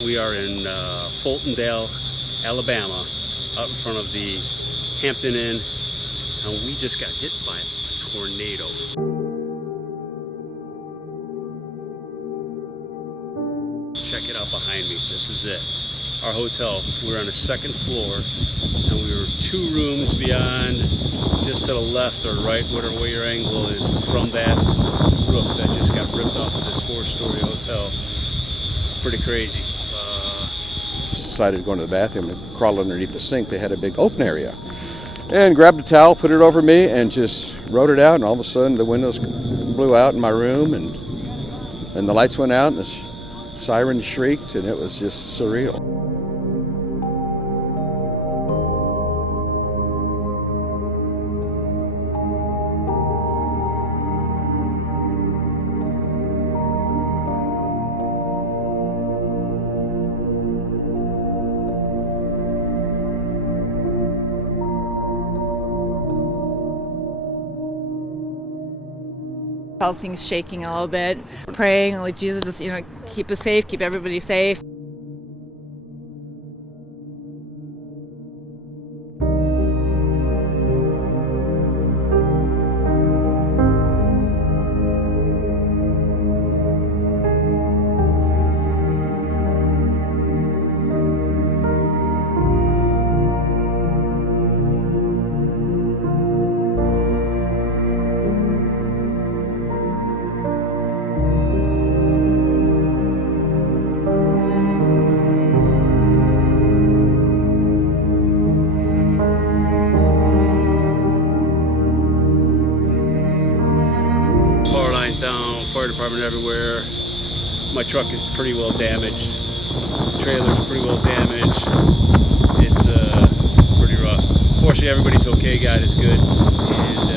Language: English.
We are in Fultondale, Alabama, out in front of the Hampton Inn, and we just got hit by a tornado. Check it out behind me. This is it. Our hotel. We're on the second floor, and we were 2 rooms beyond, just to the left or right, whatever way your angle is, from that roof that just got ripped off of this 4-story hotel. It's pretty crazy. Decided to go into the bathroom and crawl underneath the sink. They had a big open area, and grabbed a towel, put it over me, and just rode it out. And all of a sudden, the windows blew out in my room, and the lights went out, and the siren shrieked, and it was just surreal. All things shaking a little bit, praying like Jesus, just keep us safe, keep everybody safe. Power lines down, fire department everywhere. My truck is pretty well damaged. Trailer's pretty well damaged. It's pretty rough. Fortunately, everybody's okay. God is good, and